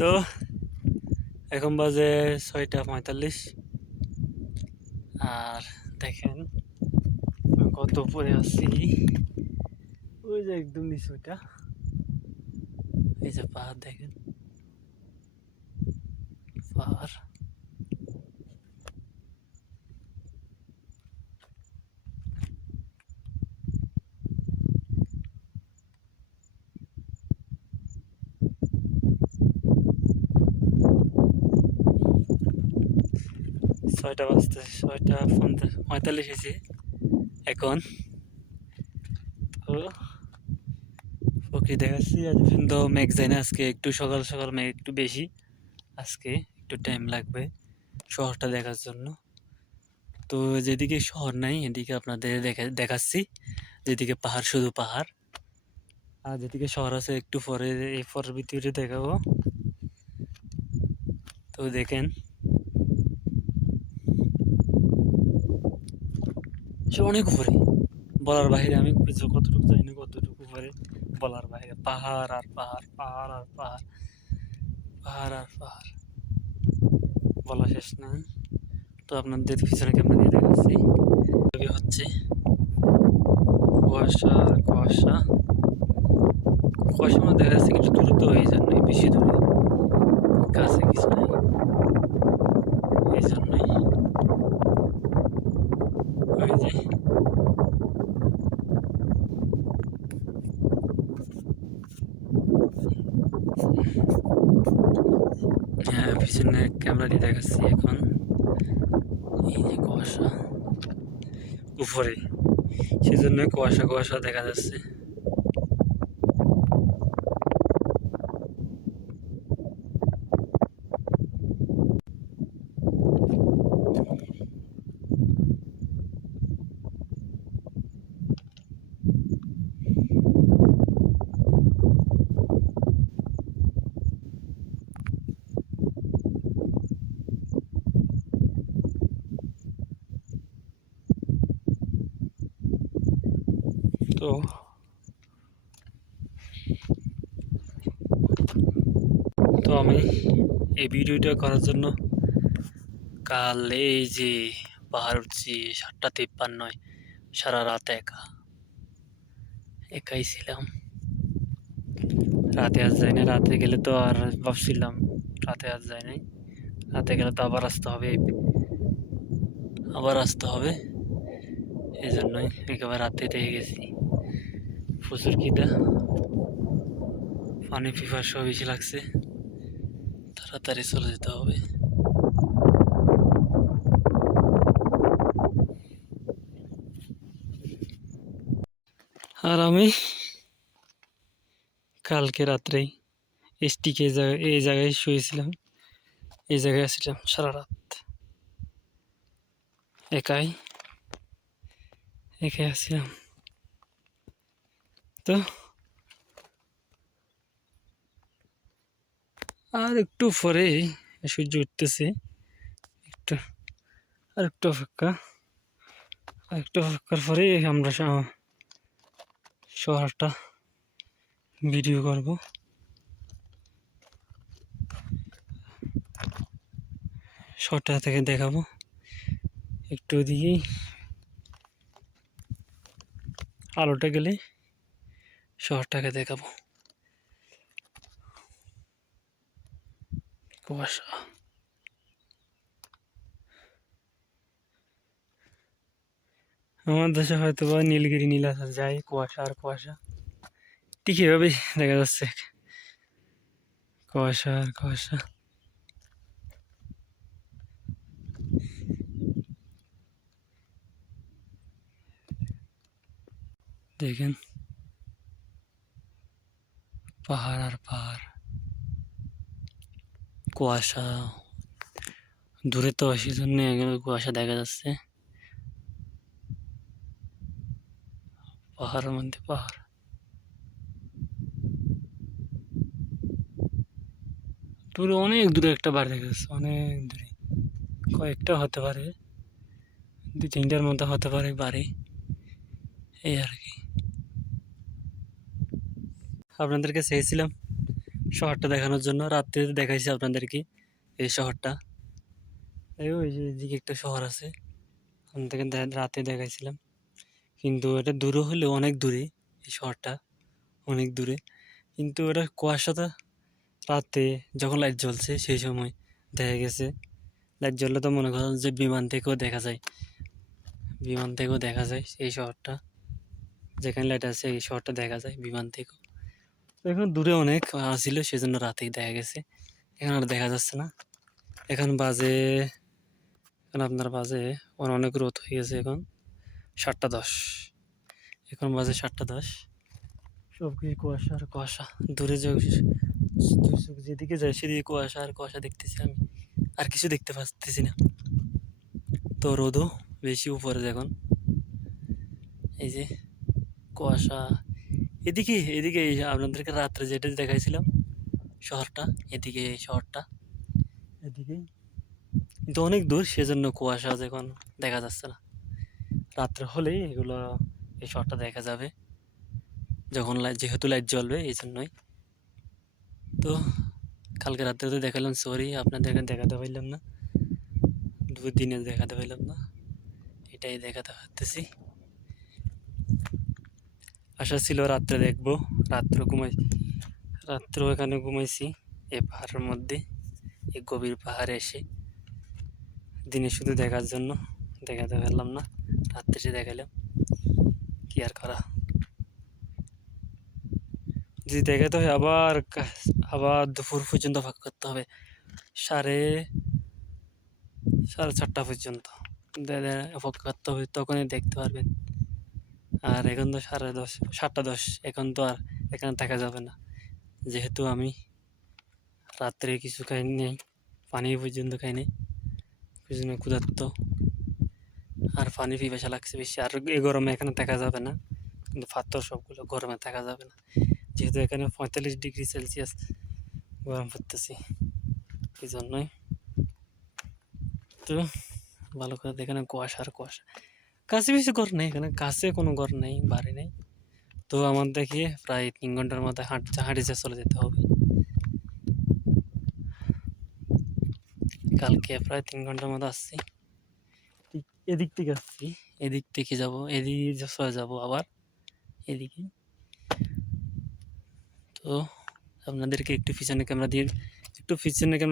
তো এখন বাজে 6:45। আর দেখেন আমি কত উপরে আছি। ওই যে একদম নিচে ওইটা, এই যে পাহাড় দেখেন, পাহাড়। ছয়টা বাজতে 6:45 হয়েছে এখন। তো প্রকৃতি দেখাচ্ছি। আজ পর্যন্ত মেঘ যায় না, আজকে একটু সকাল সকাল মেঘ একটু বেশি। আজকে একটু টাইম লাগবে শহরটা দেখার জন্য। তো যেদিকে শহর নাই এদিকে আপনাদের দেখাচ্ছি, যেদিকে পাহাড়, শুধু পাহাড়। আর যেদিকে শহর আছে একটু পরে, এই পরের ভিতরে দেখাবো। তো দেখেন সে অনেক উপরে, বলার বাইরে। আমি কতটুকু জানি না, কতটুকু উপরে বলার বাইরে। পাহাড় আর পাহাড়, পাহাড় আর পাহাড়, পাহাড় আর পাহাড়, বলা শেষ না। তো আপনাদের পিছনে ক্যামেরা দিয়ে দেখাচ্ছি হচ্ছে কুয়াশা আর কুয়াশা। কুয়াশার মধ্যে দেখা যাচ্ছে কিছু দূরে, তো এই জন্যই বেশি দূরে, কাছে কিছু নাই, এই জন্যই। ওই যে হ্যাঁ, পিছনে ক্যামেরা দিয়ে দেখাচ্ছি এখন। এই যে কুয়াশা উপরে, সেজন্য কুয়াশা কুয়াশা দেখা যাচ্ছে। তো তো আমি এই ভিডিওটা করার জন্য কাল এই যে পাহাড় উঠছি 7:53, সারা রাত একাই ছিলাম। রাতে আজ যাই না, রাতে গেলে তো আর ভাবছিলাম রাতে আজ যাই নাই, রাতে গেলে তো আবার আসতে হবে। এই জন্যই একেবারে রাতে থেকে গেছি। প্রচুর খিদা, পানি পিপাসাও বেশি লাগছে, তাড়াতাড়ি চলে যেতে হবে। আর আমি কালকে রাত্রেই এসটিকে এই জায়গায় শুয়েছিলাম, এই জায়গায় আসছিলাম সারা রাত, একাই একাই আসছিলাম। তো আর একটু পরে সূর্য উঠতেছে, একটু আর একটু অপেক্ষার পরে আমরা শহরটা ভিডিও করব। শহরটা থেকে দেখাবো একটু। ওদিকেই আলোটা গেলে শহরটাকে দেখাবো। কুয়াশা, আমার দেশে হয়তো বা নীলগিরি নীল আকাশ যায়, কুয়াশা আর কুয়াশা ঠিক এভাবেই দেখা যাচ্ছে, কুয়াশা আর কুয়াশা। দেখেন পাহাড় আর পাহাড়, কুয়াশা দূরে তো সেজন্য কুয়াশা দেখা যাচ্ছে। পাহাড়ের মধ্যে পাহাড়, দূরে অনেক দূরে একটা বাড়ি দেখা যাচ্ছে, অনেক দূরে, কয়েকটা হতে পারে, 2-3টার মধ্যে হতে পারে বাড়ি, এই আর কি। আপনাদেরকে চেয়েছিলাম শহরটা দেখানোর জন্য। রাত্রে দেখাইছি আপনাদেরকে এই শহরটা। ওই যে এদিকে একটা শহর আছে, ওখান থেকে রাতে দেখাইছিলাম। কিন্তু এটা দূরে হলেও অনেক দূরে, এই শহরটা অনেক দূরে। কিন্তু এটা কুয়াশাটা রাতে যখন লাইট জ্বলছে সেই সময় দেখা গেছে। লাইট জ্বললে তো মনে করেন যে বিমান থেকেও দেখা যায়, বিমান থেকেও দেখা যায় এই শহরটা। যেখানে লাইট আছে এই শহরটা দেখা যায় বিমান থেকেও। তো এখন দূরে অনেক আসছিল, সেজন্য রাতেই দেখা গেছে। এখন আর দেখা যাচ্ছে না। এখন বাজে, এখন আপনার বাজে অনেক রোদ হয়ে গেছে। এখন 7:10, এখন বাজে 7:10। সব কিছু কুয়াশা আর কুয়াশা। দূরে যেদিকে যায় সেদিকে কুয়াশা আর কুয়াশা দেখতেছি আমি, আর কিছু দেখতে পাচ্তেছি না। তো রোদও বেশি উপরে এখন। এই যে কুয়াশা, এদিকে এদিকে আপনাদেরকে রাত্রে যেটা দেখাইছিলাম শহরটা, এদিকে এই শহরটা এদিকে, কিন্তু অনেক দূর, সেজন্য কুয়াশা এখন দেখা যাচ্ছে না। রাত্রে হলেই এগুলো, এই শহরটা দেখা যাবে যখন লাইট, যেহেতু লাইট জ্বলবে এই জন্যই। তো কালকে রাত্রে তো দেখালাম, সরি আপনাদেরকে দেখাতে পারলাম না, দুদিনে দেখাতে পারলাম না, এটাই দেখাতে পারতেছি। আশা ছিল রাত্রে দেখবো, রাত্রেও এখানে ঘুমাইছি এই পাহাড়ের মধ্যে, এই গভীর পাহাড়ে এসে। দিনে শুধু দেখার জন্য দেখাতে পারলাম না, রাত্রে এসে দেখালাম, কি আর করা। যদি দেখাতে হয় আবার দুপুর পর্যন্ত অপেক্ষা করতে হবে, সাড়ে 4:30 পর্যন্ত অপেক্ষা করতে হবে, তখনই দেখতে পারবেন। আর এখন তো 10:30, 7:10, এখন তো আর এখানে থাকা যাবে না, যেহেতু আমি রাত্রে কিছু খাই নাই, পানি পর্যন্ত খাই নাই, বুঝলেন, ক্ষুধার্ত আর পানি পিপাসা লাগছে বেশি। আর এই গরমে এখানে থাকা যাবে না, কিন্তু পাথর সবগুলো গরমে থাকা যাবে না, যেহেতু এখানে 45°C গরম পড়তেছে, এই জন্যই। তো ভালো করে দেখেন, কুয়াশা আর কুয়াশা, কাছে বেশি ঘর নেই এখানে, কাছে কোনো ঘর নেই, বাড়ি নেই। তো আমার দেখিয়ে প্রায় 3 ঘন্টার মধ্যে হাঁটিতে চলে যেতে হবে। কালকে প্রায় 3 ঘন্টার মতো আসছি, এদিক থেকে আসছি, এদিক থেকে যাবো, এদিকে চলে যাবো আবার এদিকে। তো আপনাদেরকে একটু পিছনের ক্যামেরা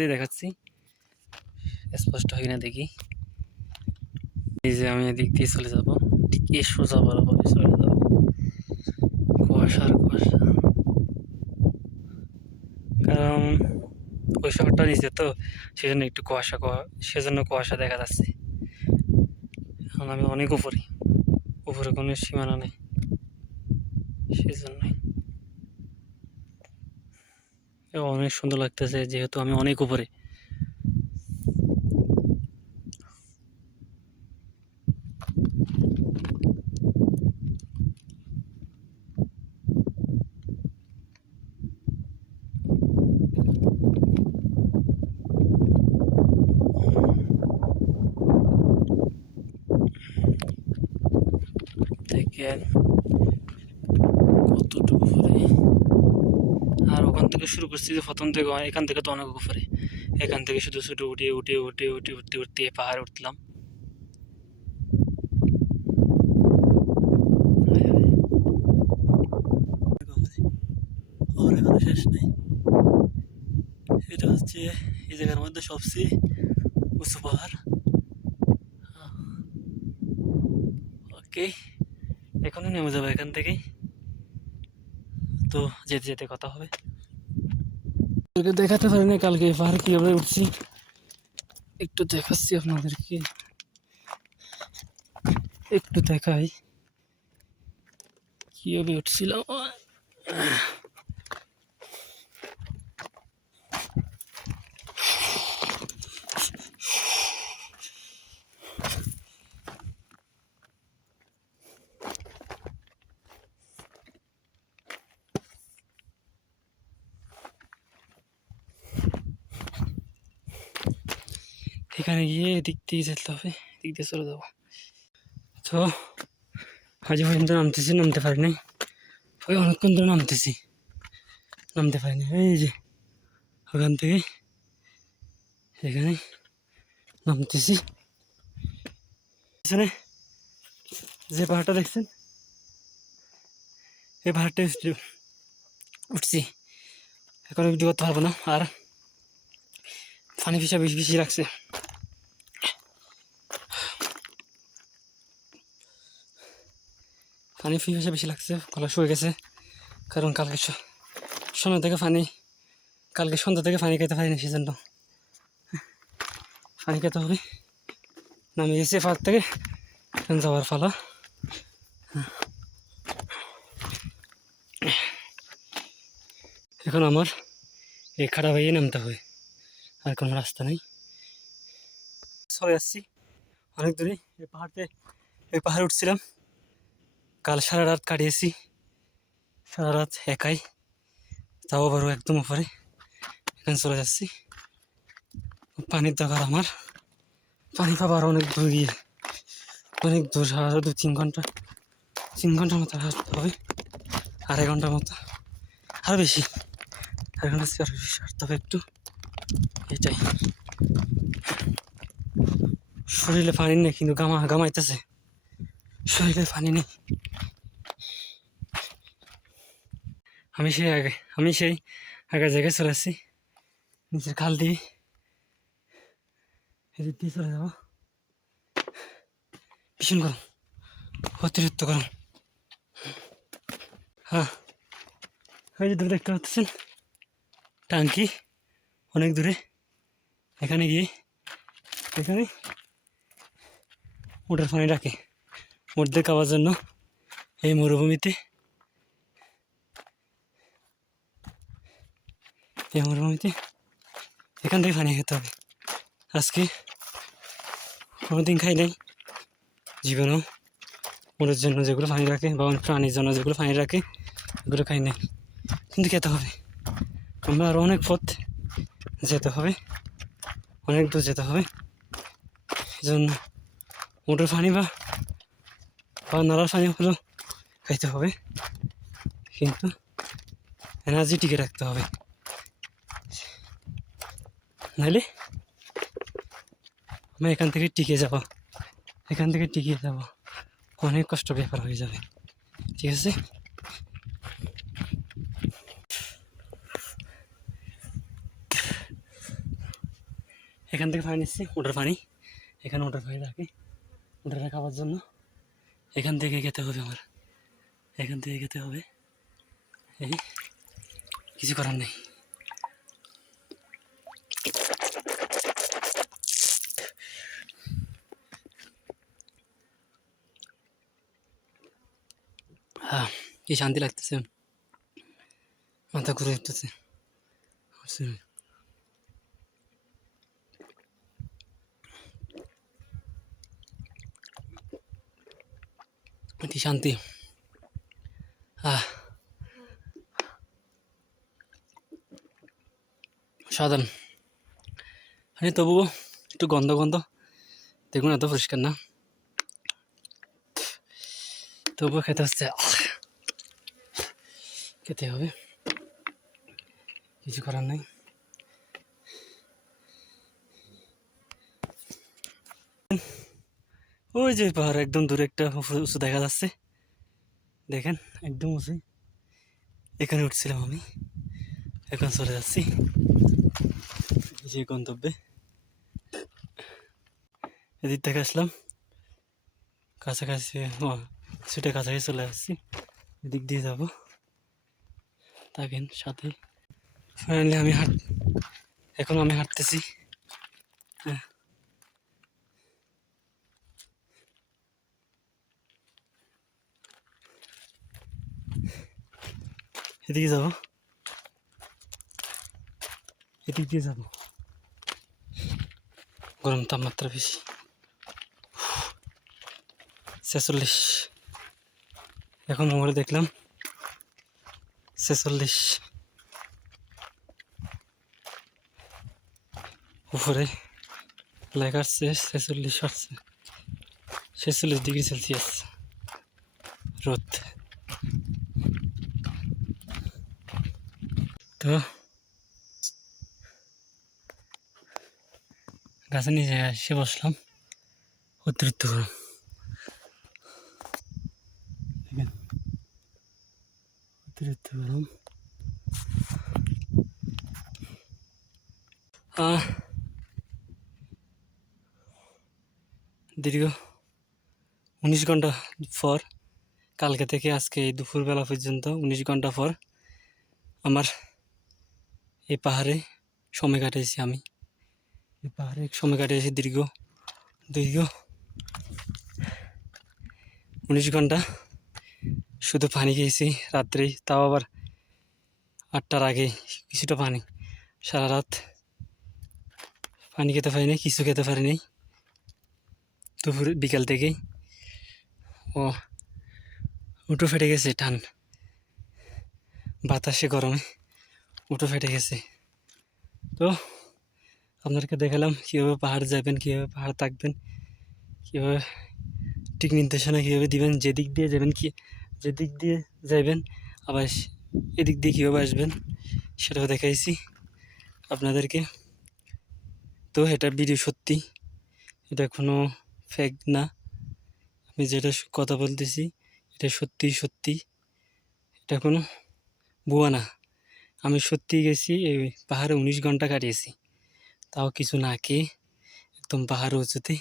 দিয়ে দেখাচ্ছি, স্পষ্ট হয় না দেখি। এই যে আমি এদিক দিয়ে চলে যাবো, ঠিক এই সোজা বরাবর চলে যাবো, কুয়াশা আর কুয়াশা। কারণ ওই শহরটা নিচে তো, সেজন্য একটু সেজন্য কুয়াশা দেখা যাচ্ছে। এখন আমি অনেক উপরে কোনো সীমানা নেই, সেজন্যই অনেক সুন্দর লাগতেছে, যেহেতু আমি অনেক উপরে। দেখেন কতটুকু উপরে, আর ওখান থেকে শুরু করছি যে প্রথম থেকে, এখান থেকে তো অনেক উপরে, এখান থেকে শুধু শুধু উঠতে পাহাড়ে উঠলাম। আমার এখনো শেষ নেই, এটা হচ্ছে এই জায়গার মধ্যে সবচেয়ে উঁচু পাহাড়। ওকে, এখনই নেমে যাবো এখান থেকেই। তো যেতে যেতে কথা হবে। দেখাতে পারিনি কালকে পাহাড় কিভাবে উঠছি, একটু দেখাচ্ছি আপনাদেরকে, একটু দেখাই কিভাবে উঠছিলাম। এখানে গিয়ে এদিক দিয়ে যেতে হবে, এদিক দিয়ে চলে যাবো। তো আজ পর্যন্ত নামতে পারিনি, অনেকক্ষণ ধরে নামতে পারিনি। এই যে ওখান থেকে এখানে নামতেছি। পিছনে যে পাহাড়টা দেখছেন এই পাহাড়টা উঠছি, এখন উঠতে করতে পারবো না, আর পানি ফিসা বেশি বেশি লাগছে। পানি ফিসা বেশি লাগছে, গলা শুয়ে গেছে, কারণ কালকে সন্ধ্যা থেকে পানি খেতে পারিনি, সেজন্য পানি খেতে হবে। নামে গেছে পাহাড় থেকে, যাওয়ার পালা। এখন আমার এই খাড়া ভাইয়ে নামতে হবে, আর কোনো রাস্তা নেই। চলে যাচ্ছি অনেক দূরে। এই পাহাড়ে উঠছিলাম, কাল সারা রাত কাটিয়েছি, সারা রাত একাই, তাও আবারও একদম উপরে। এখানে চলে যাচ্ছি, পানির দরকার আমার, পানি পাবার অনেক দূর গিয়ে, অনেক দূর, আরও 3 ঘন্টার মতো হাঁটতে হবে, 2.5 ঘন্টার মতো, আরও বেশি, 1.5 ঘন্টা আরও বেশি হাঁটতে হবে একটু। এটাই, শরীরে পানি নেই কিন্তু গামাইতেছে, শরীরে পানি নেই। আমি সেই আগের জায়গায় চলে আসছি, নিচের খাল দিয়ে এদিক দিয়ে চলে যাবো। ভীষণ গরম, অতিরিক্ত গরম। হ্যাঁ, ওই যে দূরে দেখতে পাচ্ছেন টাঙ্কি, অনেক দূরে। এখানে উটের পানি রাখে উটদের খাওয়ার জন্য। এই মরুভূমিতে এখান থেকে পানি খেতে হবে। আজকে কোনোদিন খাই নাই জীবনেও, উটের জন্য যেগুলো পানি রাখে বা প্রাণীর জন্য যেগুলো পানি রাখে এগুলো খাই নাই, কিন্তু খেতে হবে। আমরা আরও অনেক পথ যেতে হবে, অনেক দূর যেতে হবে, এই জন্য উটের পানি বা নালার পানি হলেও খাইতে হবে, কিন্তু এনার্জি টিকে রাখতে হবে, নাহলে আমি এখান থেকে টিকে যাব, অনেক কষ্ট ব্যাপার হয়ে যাবে। ঠিক আছে, এখান থেকে পানি নিচ্ছি, উটের পানি। এখানে উটের পানি রাখে, উটেরা খাওয়ার জন্য। এখান থেকে খেতে হবে আমার, এই কিছু করার নেই। হ্যাঁ, কি শান্তি লাগতেছে, মাথা ঘুরে উঠতেছে। কি শান্তি, সাধারণ মানে, তবুও একটু গন্ধ দেখুন, এত পরিষ্কার না, তবুও খেতে হচ্ছে, খেতে হবে, কিছু করার নাই। ওই যে পাহাড় একদম দূরে একটা উঁচু দেখা যাচ্ছে, দেখেন একদম উঁচু, এখানে উঠছিলাম আমি, এখন চলে যাচ্ছি যে গন্তব্যে। এদিক থেকে আসলাম, কাছাকাছি সেটা কাছাকাছি চলে আসছি, এদিক দিয়ে যাবো, থাকেন সাথে। ফাইনালি এখন আমি হাঁটতেছি। হ্যাঁ, এদিক দিয়ে যাবো, গরম তাপমাত্রা বেশি, 46, এখন মোবাইলে দেখলাম 46, উপরে লেখা আসছে 46 ডিগ্রি সেলসিয়াস রোদ। তো গাছের নিচে এসে বসলাম, অতিরিক্ত গরম। দেখেন অতিরিক্ত গরম। দীর্ঘ 19 ঘন্টা পর, কালকে থেকে আজকে এই দুপুরবেলা পর্যন্ত 19 ঘন্টা পর আমার এই পাহাড়ে সময় কাটিয়েছি। আমি এই পাহাড়ে সময় কাটিয়েছি দীর্ঘ 19 ঘন্টা। শুধু পানি খেয়েছি রাত্রেই, তাও আবার 8টার আগে কিছুটা পানি। সারা রাত পানি খেতে পারিনি, কিছু খেতে পারিনি দুপুর বিকাল থেকেই। ও উঠো ফেটে গেছে, টান বাতাসে গরমে উঠো ফেটে গেছে। তো আপনাদেরকে দেখালাম কীভাবে পাহাড় যাবেন, কীভাবে পাহাড় থাকবেন, কীভাবে ঠিক নির্দেশনা কীভাবে দিবেন, যেদিক দিয়ে যাবেন যেদিক দিয়ে যাবেন আবার এদিক দিয়ে কীভাবে আসবেন সেটাও দেখাইছি আপনাদেরকে। তো এটা ভিডিও সত্যি, এটা কোনো ফেক না। আমি যেটা কথা বলতেছি এটা সত্যি, এটা কোনো ভুয়া না। আমি সত্যিই গেছি এই পাহাড়ে 19 ঘন্টা কাটিয়েছি, তাও কিছু না খেয়ে একদম পাহাড় উঁচুতে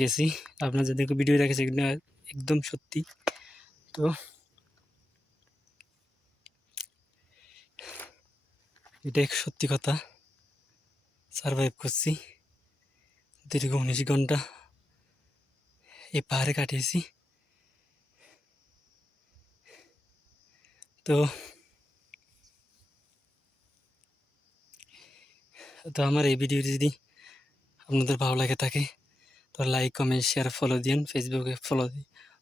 গেছি। আপনার যাদেরকে ভিডিও দেখেছে একদম সত্যি। তো এটা সত্যি কথা, সারভাইভ করছি দীর্ঘ 19 ঘন্টা এই পাহাড়ে কাটিয়েছি। তো আমার এই ভিডিও যদি আপনাদের ভালো লাগে থাকে তো লাইক, কমেন্ট, শেয়ার, ফলো দিন। ফেসবুকে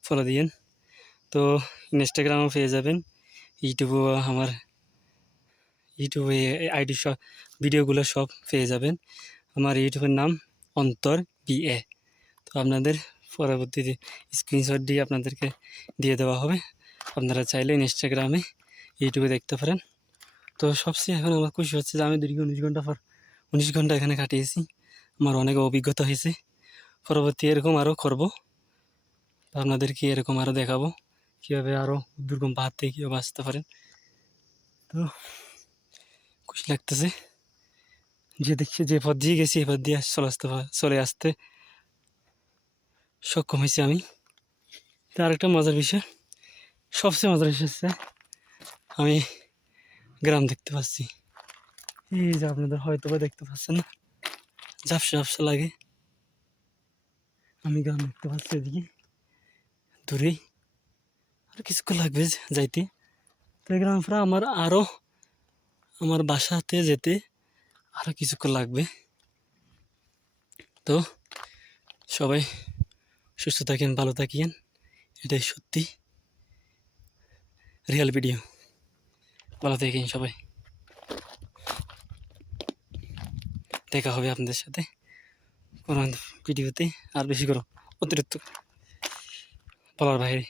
ফলো দিন। তো ইনস্টাগ্রামও পেয়ে যাবেন, ইউটিউবে আইডি সব ভিডিওগুলো সব পেয়ে যাবেন। আমার ইউটিউবের নাম অন্তর BA। তো আপনাদের পরবর্তীতে স্ক্রিনশট দিয়ে আপনাদেরকে দিয়ে দেওয়া হবে। আপনারা চাইলে ইনস্টাগ্রামে, ইউটিউবে দেখতে পারেন। তো সবচেয়ে এখন আমার খুশি হচ্ছে যে আমি দীর্ঘ 19 ঘন্টা এখানে কাটিয়েছি। আমার অনেক অভিজ্ঞতা হয়েছে। পরবর্তী এরকম আরও করবো, আপনাদেরকে এরকম আরও দেখাবো কীভাবে আরও দুর্গম পাহাড় থেকে কীভাবে আসতে পারেন। তো খুশি লাগতেছে যে পথ দিয়ে গেছি এই পথ দিয়ে চলে আসতে সক্ষম হয়েছি আমি। তো আরেকটা মজার বিষয়, সবচেয়ে মজার বিষয় হচ্ছে আমি গ্রাম দেখতে পাচ্ছি। এই যে আপনাদের হয়তো বা দেখতে পাচ্ছেন না, ঝাপসা লাগে। আমি গ্রাম দেখতে পাচ্ছি এদিকে দূরেই, আর কিছুক্ষণ লাগবে যাইতে। তো গ্রাম প্রায় আমার বাসাতে যেতে আরও কিছুক্ষণ লাগবে। তো সবাই সুস্থ থাকেন, ভালো থাকিয়েন, এটাই সত্যি রিয়েল ভিডিও। ভালো থাকেন সবাই, দেখা হবে আপনাদের সাথে কোনো ভিডিওতে। আর বেশি করো অতিরিক্ত বলার বাইরে।